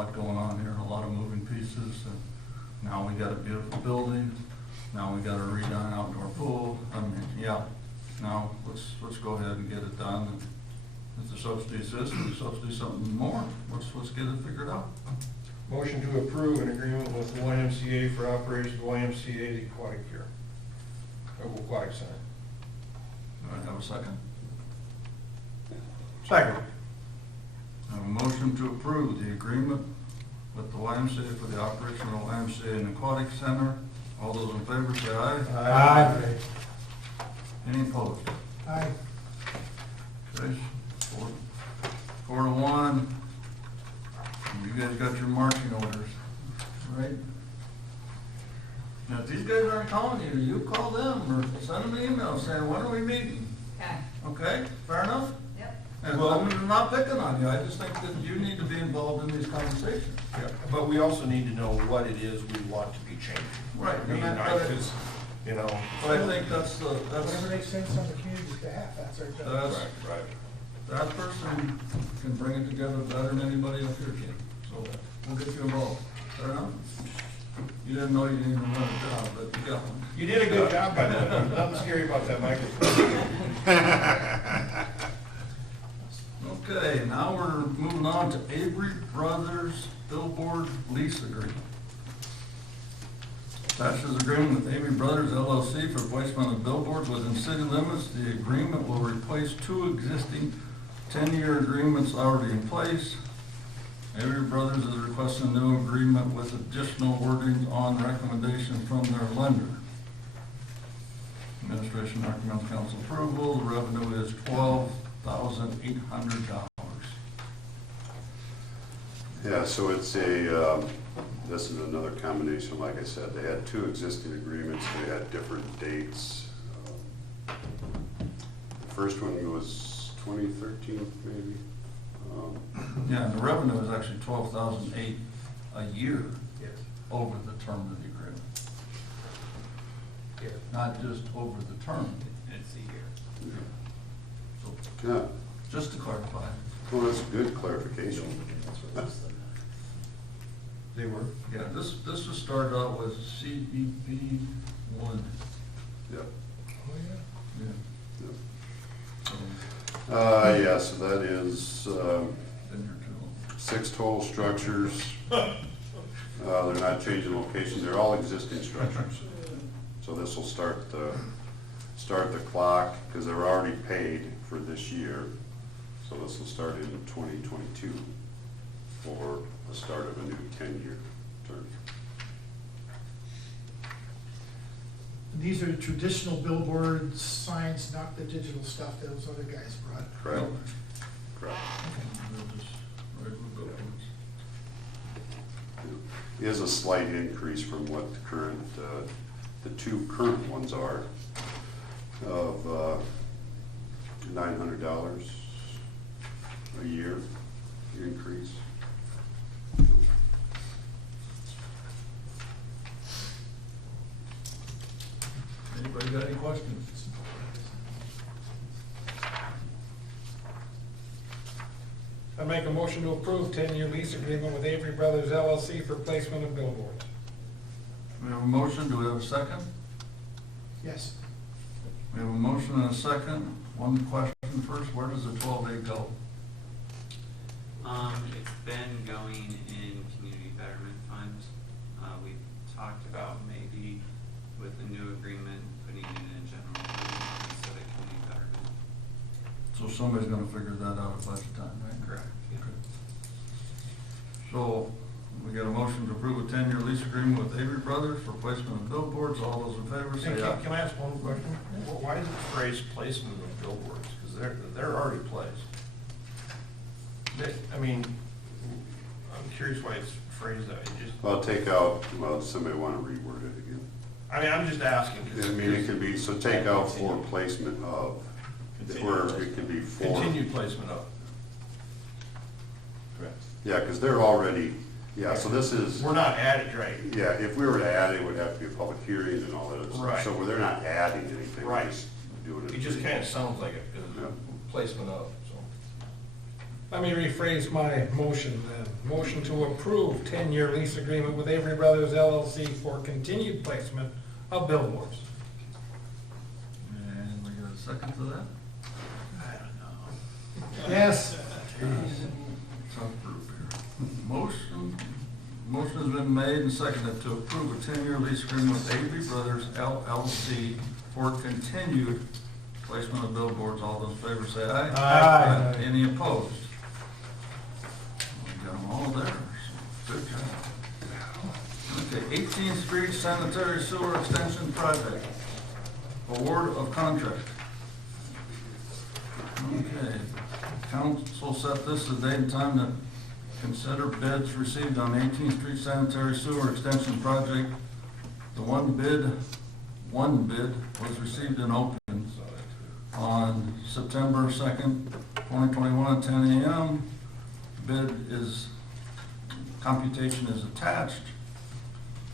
lot going on here, a lot of moving pieces, and now we got a beautiful building, now we got a redone outdoor pool. I mean, yeah, now let's go ahead and get it done. And if the subsidy exists, we subsidy something more. Let's get it figured out. Motion to approve an agreement with the YMCA for operation of the YMCA Aquatic Care, Aquatic Center. Do I have a second? Second. I have a motion to approve the agreement with the YMCA for the operation of the YMCA and Aquatic Center. All those in favor say aye. Aye. Any opposed? Aye. Okay, 4-1. You guys got your marching orders, right? Now, if these guys aren't calling you, you call them or send them an email saying, when are we meeting? Okay. Okay, fair enough? Yep. And I'm not picking on you, I just think that you need to be involved in these conversations. Yeah, but we also need to know what it is we want to be changing. Right. I mean, because, you know. But I think that's Whatever they sense on the community's behalf, that's our job. Right. that person can bring it together better than anybody up here can. So we'll get you involved. Fair enough? You didn't know you needed to run a job, but you got one. You did a good job by that. There's nothing scary about that microphone. Okay, now we're moving on to Avery Brothers Billboard Lease Agreement. Attached is agreement with Avery Brothers LLC for placement of billboards within city limits. The agreement will replace two existing 10-year agreements already in place. Avery Brothers is requesting a new agreement with additional wording on recommendation from their lender. Administration recommends council approval. The revenue is $12,800. Yeah, so it's a, this is another combination, like I said, they had two existing agreements, they had different dates. The first one was 2013, maybe. Yeah, and the revenue is actually $12,008 a year Yes. over the term of the agreement. Yes. Not just over the term. It's a year. So, Yeah, just to clarify. well, that's a good clarification. They were? Yeah, this was started out with CEP 1. Yep. Oh, yeah. Yeah. Yep. So, Yeah, so that is, been here too long. 6 total structures. They're not changing location, they're all existing structures. So this will start the clock, because they're already paid for this year. So this will start in 2022 for the start of a new 10-year term. These are traditional billboard signs, not the digital stuff those other guys brought. Correct? Correct. They're just regular billboards. It is a slight increase from what the current, the two current ones are of $900 a year increase. Anybody got any questions? I make a motion to approve 10-year lease agreement with Avery Brothers LLC for placement of billboards. We have a motion, do we have a second? Yes. We have a motion and a second. One question first, where does the 12A go? It's been going in community betterment funds. We talked about maybe with the new agreement, putting it in general fund instead of community betterment. So somebody's gonna figure that out at budget time, right? Correct. Okay. So, we got a motion to approve a 10-year lease agreement with Avery Brothers for placement of billboards. All those in favor say aye. Can I ask one question? Why is it phrased placement of billboards? Because they're already placed. I mean, I'm curious why it's phrased that. It just, Well, take out, well, somebody want to reword it again. I mean, I'm just asking. I mean, it could be, so take out for placement of, where it could be for. Continued placement of. Correct. Yeah, because they're already, yeah, so this is, We're not adding, right? yeah, if we were to add it, it would have to be a public hearing and all that. Right. So they're not adding anything. We're Right. just doing it. It just kind of sounds like a Yeah. placement of, so. Let me rephrase my motion then. Motion to approve 10-year lease agreement with Avery Brothers LLC for continued placement of billboards. And we got a second to that? I don't know. Yes. Tough group here. Motion has been made and seconded to approve a 10-year lease agreement with Avery Brothers LLC for continued placement of billboards. All those in favor say aye. Aye. Any opposed? We got them all there, so good job. Okay, 18th Street Sanitary Sewer Extension Project. Award of contract. Okay, council set this a date and time to consider bids received on 18th Street Sanitary Sewer Extension Project. The one bid was received and opened on September 2nd, 2021 at 10 a.m. Computation is attached.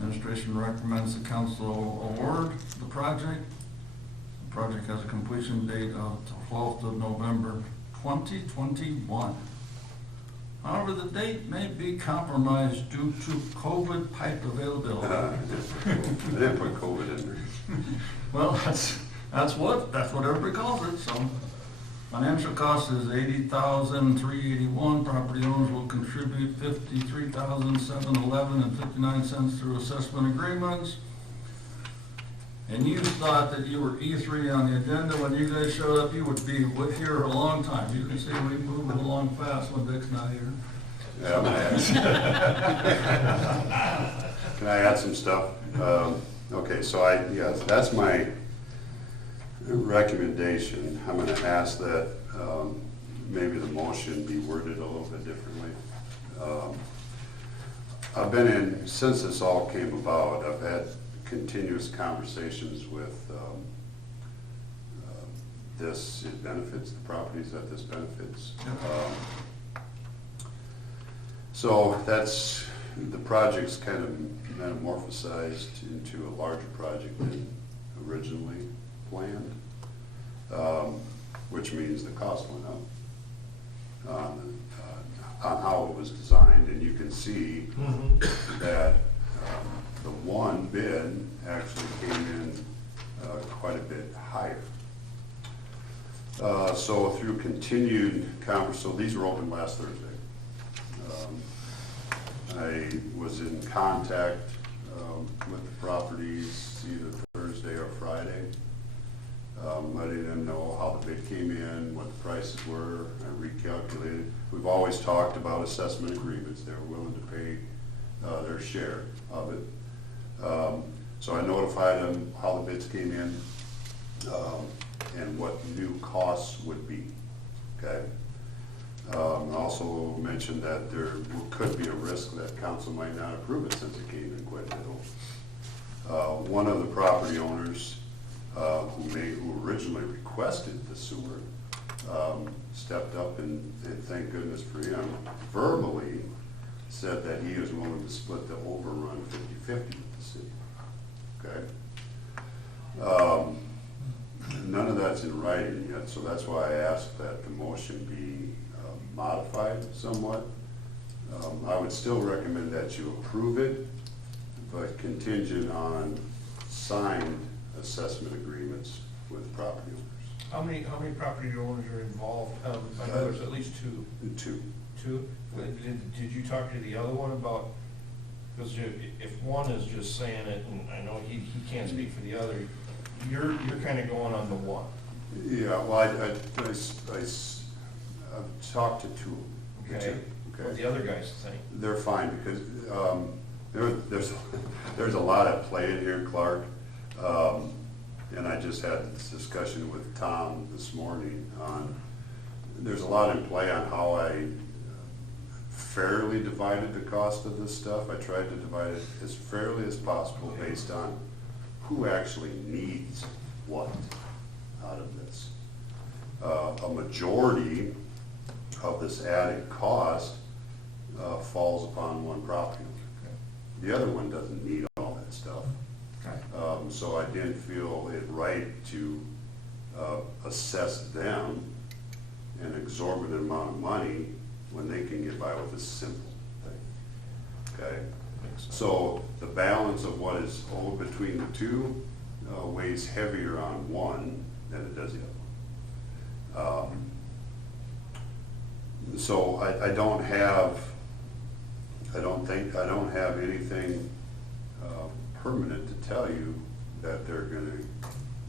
Administration recommends the council award the project. The project has a completion date of the 12th of November 2021. However, the date may be compromised due to COVID pipe availability. I didn't put COVID in there. Well, that's what everybody calls it, so. Financial cost is $80,381. Property owners will contribute $53,711 and 59 cents through assessment agreements. And you thought that you were E3 on the agenda. When you guys showed up, you would be here a long time. You can see we move along fast when Dick's not here. Yeah, I'm gonna add. Can I add some stuff? Okay, so that's my recommendation. I'm gonna ask that maybe the motion be worded a little bit differently. I've been in, since this all came about, I've had continuous conversations with it benefits, the properties that this benefits. So that's, the project's kind of metamorphosized into a larger project than originally planned, which means the cost went up on how it was designed, and you can see that the one bid actually came in quite a bit higher. So through continued so these were open last Thursday. I was in contact with the properties either Thursday or Friday, letting them know how the bid came in, what the prices were. I recalculated. We've always talked about assessment agreements. They were willing to pay their share of it. So I notified them how the bids came in and what new costs would be. Okay. Also mentioned that there could be a risk that council might not approve it since it came in quite a bit over. One of the property owners who originally requested the sewer stepped up and thank goodness for him, verbally said that he is willing to split the overrun 50-50 with the city. Okay. None of that's in writing yet, so that's why I asked that the motion be modified somewhat. I would still recommend that you approve it, but contingent on signed assessment did with property owners. How many property owners are involved? I know there's at least two. Two? Did you talk to the other one about, because if one is just saying it, and I know he can't speak for the other, you're kind of going on the one. Yeah, well, I've talked to two. Okay. What the other guys think? They're fine because there's a lot at play in here, Clark. And I just had this discussion with Tom this morning on, there's a lot in play on how I fairly divided the cost of this stuff. I tried to divide it as fairly as possible based on who actually needs what out of this. A majority of this added cost falls upon one property owner. The other one doesn't need all that stuff. So I didn't feel it right to assess them an exorbitant amount of money when they can get by with a simple thing. Okay? Makes sense. So the balance of what is owed between the two weighs heavier on one than it does the other one. So I don't have anything permanent to tell you that they're gonna,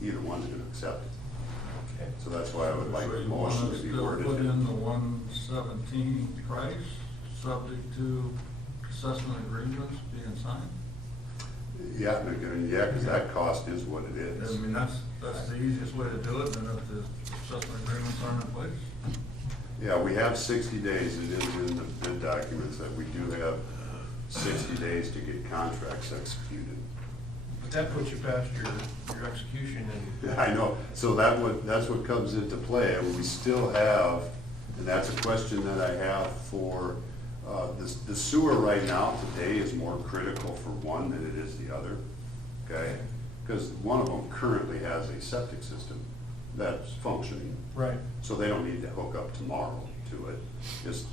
either one's gonna accept it. Okay. So that's why I would like So the you motion want to us be to worded. put in the 117 price, subject to assessment agreements being signed? Yeah, because that cost is what it I is. mean, that's the easiest way to do it, and if the assessment agreements aren't in place. Yeah, we have 60 days, it is in the bid documents that we do have 60 days to get contracts executed. But that puts you past your execution and. I know, so that's what comes into play, and we still have, and that's a question that I have for, the sewer right now today is more critical for one than it is the other, okay? Because one of them currently has a septic system that's functioning, Right. so they don't need to hook up tomorrow to it.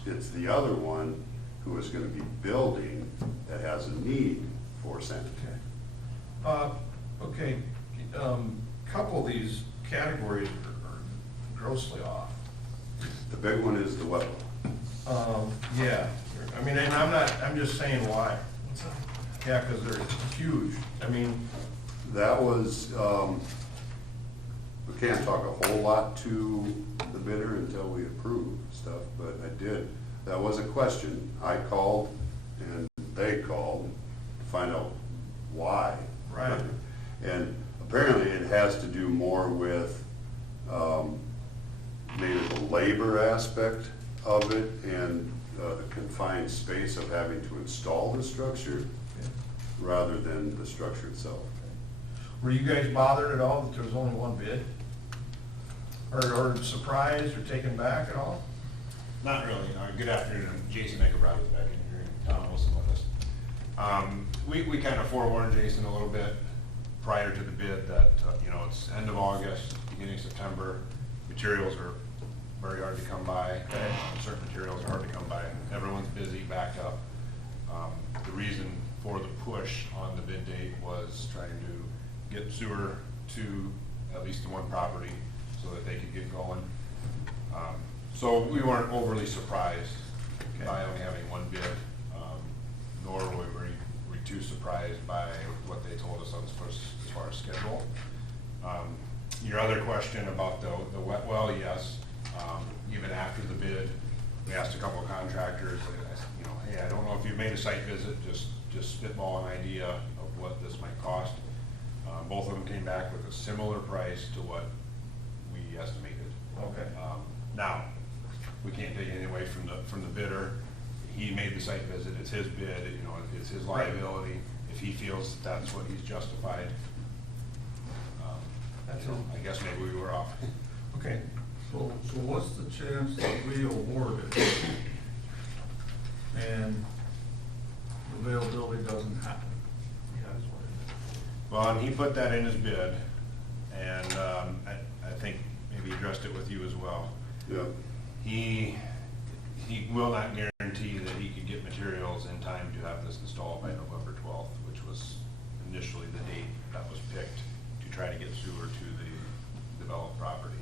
It's the other one who is gonna be building that has a need for sanitary. Okay, couple of these categories are grossly off. The big one is the well. Yeah, I mean, and I'm just saying why. Yeah, because they're huge. I mean, That was, we can't talk a whole lot to the bidder until we approve stuff, but I did. That was a question. I called and they called to find out why. Right. And apparently it has to do more with, maybe the labor aspect of it and the confined space of having to install the structure rather than the structure itself. were you guys bothered at all that there was only one bid? Or surprised or taken back at all? Not really. Good afternoon. I'm Jason Nickelbrod is back in here, and Tom Wilson with us. We kind of forewarned Jason a little bit prior to the bid that, it's end of August, beginning of September. Materials are very hard to come by. Certain materials are hard to come by. Everyone's busy, backed up. The reason for the push on the bid date was trying to get sewer to at least the one property so that they could get going. So we weren't overly surprised by only having one bid, nor were we too surprised by what they told us as far as schedule. Your other question about the wet well, yes. Even after the bid, we asked a couple of contractors, hey, I don't know if you've made a site visit, just spitball an idea of what this might cost. Both of them came back with a similar price to what we estimated. Okay. Now, we can't take anything away from the bidder. He made the site visit, it's his bid, it's his liability. If he feels that's what he's justified, I guess maybe we were off. Okay. So what's the chance that we award it and availability doesn't happen? Yeah, I was wondering. Well, and he put that in his bid, and I think maybe he addressed it with you as well. Yeah. He will not guarantee that he could get materials in time to have this installed by November 12th, which was initially the date that was picked to try to get sewer to the developed property.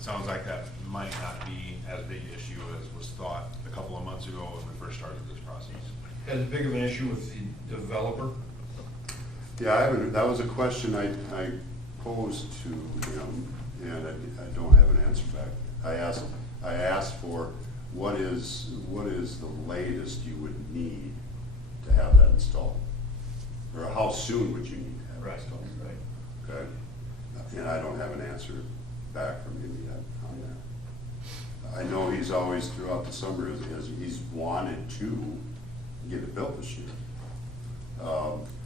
Sounds like that might not be as big an issue as was thought a couple of months ago when we first started this process. As big of an issue with the developer? Yeah, that was a question I posed to him, and I don't have an answer back. I asked for what is the latest you would need to have that installed? Or how soon would you need to have it installed? Right. Okay, and I don't have an answer back from him yet on that. I know he's always, throughout the summer, he's wanted to get it built this year.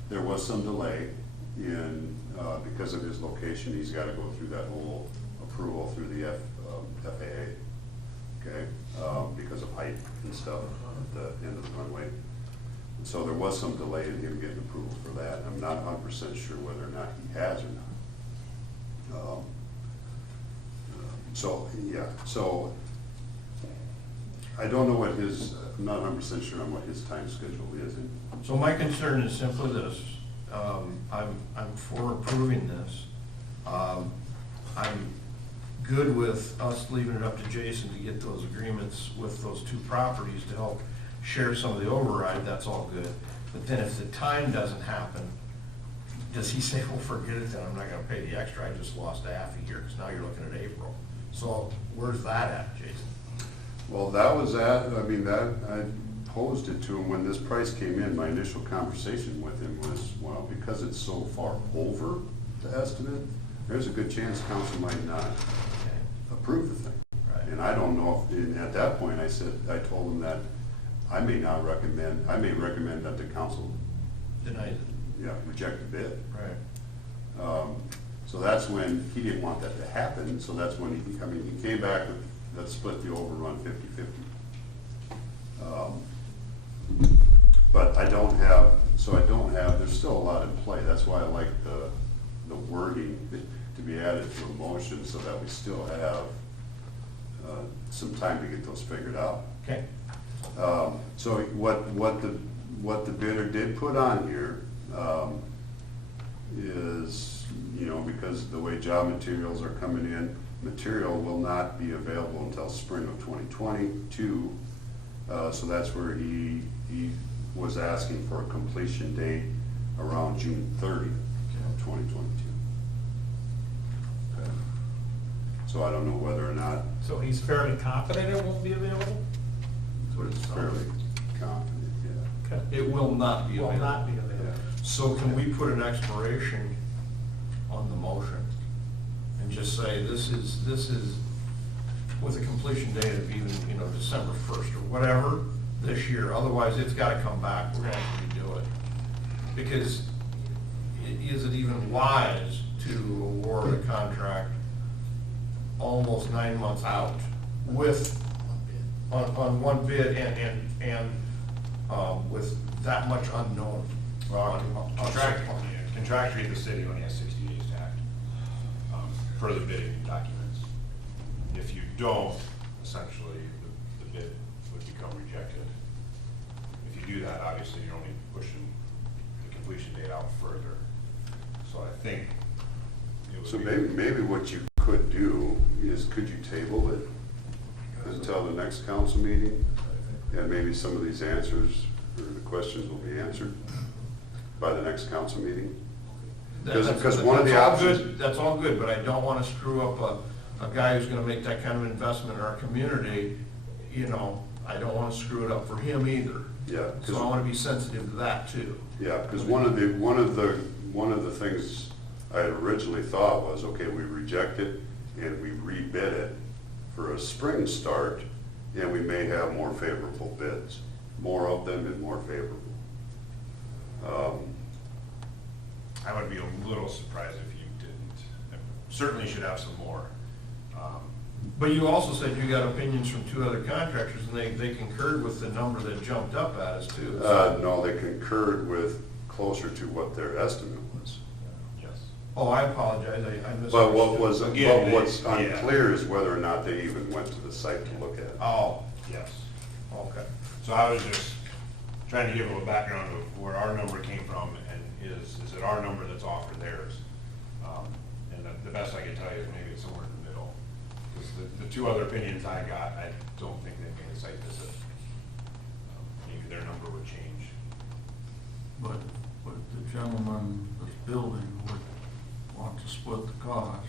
There was some delay in, because of his location, he's gotta go through that whole approval through the FAA, okay? Because of height and stuff at the end of the runway. And so there was some delay in him getting approval for that. I'm not 100% sure whether or not he has or not. So I don't know what his, I'm not 100% sure on what his time schedule is. So my concern is simply this, I'm for approving this. I'm good with us leaving it up to Jason to get those agreements with those two properties to help share some of the override, that's all good. But then if the time doesn't happen, does he say, well, forget it, then I'm not gonna pay the extra, I just lost half a year, because now you're looking at April. So where's that at, Jason? Well, that was at, I mean, that, I posed it to him when this price came in. My initial conversation with him was, well, because it's so far over the estimate, there's a good chance council might not approve the thing. Right. And I don't know if, and at that point, I told him that I may recommend that the council, Denied it. yeah, reject the bid. Right. So that's when, he didn't want that to happen, so that's when he came back with, let's split the overrun 50-50. But I don't have, there's still a lot in play, that's why I like the wording to be added to a motion, so that we still have some time to get those figured out. Okay. So what the bidder did put on here is, you know, because the way job materials are coming in, material will not be available until spring of 2022. So that's where he was asking for a completion date around June 30th of 2022. Okay. So I don't know whether or not, So he's fairly confident it won't be available? That's what it sounds fairly like. confident, yeah. Okay. It will not be Will available. not be available. So can we put an expiration on the motion and just say, this is with a completion date of even, December 1st or whatever this year, otherwise it's gotta come back, we're gonna have to redo it. Because is it even wise to award a contract almost 9 months out with, on one bid and with that much unknown? Contractually, the city only has 60 days to act, per the bidding documents. If you don't, essentially, the bid would become rejected. If you do that, obviously, you're only pushing the completion date out further. So I think it would So be. maybe what you could do is, could you table it until the next council meeting? And maybe some of these answers, or the questions will be answered by the next council meeting? Because one of the options. That's all good, but I don't wanna screw up a guy who's gonna make that kind of investment in our community. I don't wanna screw it up for him either. Yeah. So I wanna be sensitive to that too. Yeah, because one of the things I had originally thought was, okay, we reject it and we rebid it for a spring start, and we may have more favorable bids, more of them and more favorable. I would be a little surprised if you didn't. Certainly should have some more. But you also said you got opinions from two other contractors, and they concurred with the number that jumped up at us too. No, they concurred with closer to what their estimate was. Yes. Oh, I apologize, I misunderstood. But what's Yeah. unclear is whether or not they even went to the site to look at it. Oh, Yes. okay. So I was just trying to give a little background of where our number came from, and is it our number that's off or theirs? And the best I can tell you is maybe it's somewhere in the middle. Because the two other opinions I got, I don't think they made a site visit. Maybe their number would change. But the gentleman that's building would want to split the cost.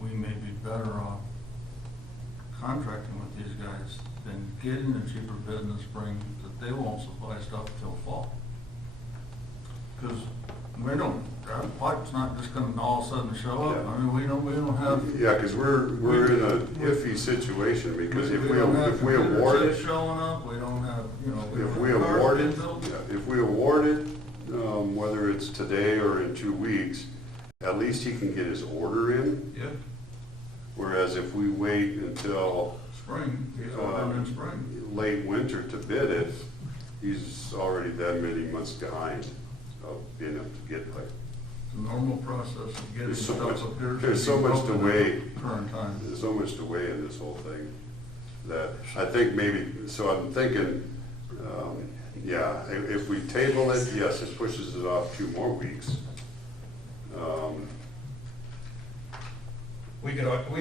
We may be better off contracting with these guys than getting a cheaper bid in the spring that they won't supply stuff till fall. Because our pipe's not just gonna all of a sudden show up. Yeah. I mean, we don't have. Yeah, because we're in a iffy situation, because if we don't have award computer it, chips showing up, we don't have, if we don't have cars award being it, built. yeah, if we award it, whether it's today or in 2 weeks, at least he can get his order in. Yeah, Whereas if we wait until spring, he's ordering in spring. late winter to bid it, he's already that many months behind of being able to get pipe. The normal process of getting There's so stuff much- up here. there's so much to weigh. Current time. There's so much to weigh in this whole thing. that, I think maybe, so I'm thinking, yeah, if we table it, yes, it pushes it off 2 more weeks. We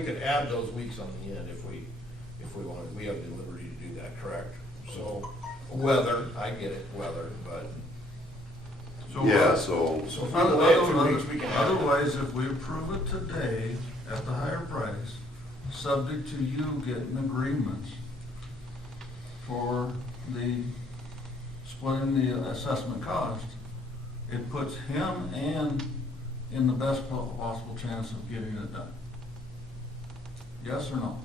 could add those weeks on the end if we wanted, we have the liberty to do that, correct? So, weather, I get it, weather, but, So, Yeah, so, so if we delay it 2 Other- weeks, we can add it. Otherwise, if we approve it today at the higher price, subject to you getting agreements for the, splitting the assessment cost, it puts him and in the best possible chance of getting it done. Yes or no?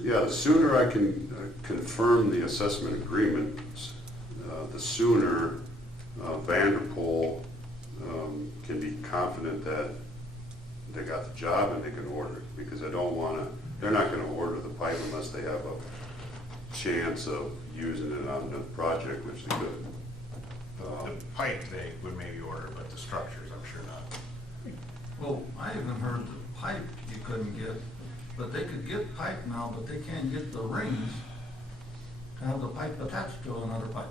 yeah, the sooner I can confirm the assessment agreement, the sooner Vanderpool can be confident that they got the job and they can order it, because I don't wanna, they're not gonna order the pipe unless they have a chance of using it on the project, which they could. The pipe they would maybe order, but the structures, I'm sure not. Well, I even heard the pipe you couldn't get, but they could get pipe now, but they can't get the rings to have the pipe attached to another pipe.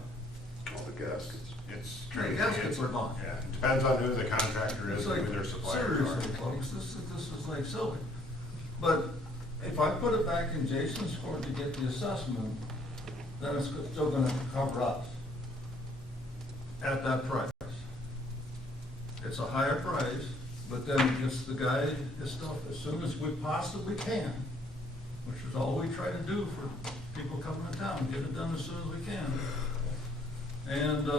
All the gaskets. It's The crazy. gaskets are gone. Yeah, it depends on who the contractor is It's and like, who their suppliers are. seriously, folks, this is like silly. But if I put it back in Jason's court to get the assessment, then it's still gonna cover us at that price. It's a higher price, but then it gets the guy his stuff as soon as we possibly can, which is all we try to do for people coming to town, get it done as soon as we can. And,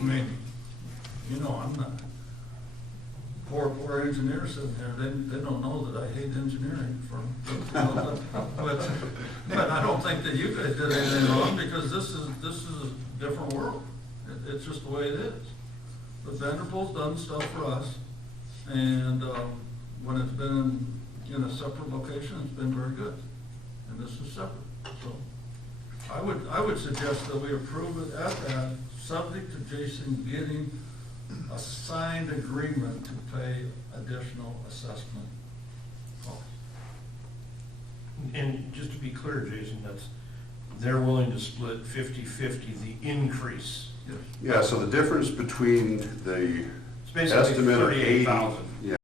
I mean, you know, I'm not, poor engineers sitting there, they don't know that I hate engineering but I don't think that you guys did anything wrong, because this is a different world. It's just the way it is. But Vanderpool's done stuff for us, and, when it's been in a separate location, it's been very good. And this is separate, so. I would suggest that we approve it at that, subject to Jason getting a signed agreement to pay additional assessment costs. And just to be clear, Jason, they're willing to split 50-50 the increase. Yes. Yeah, so the difference between the It's basically estimate of 80, 38,000. yeah,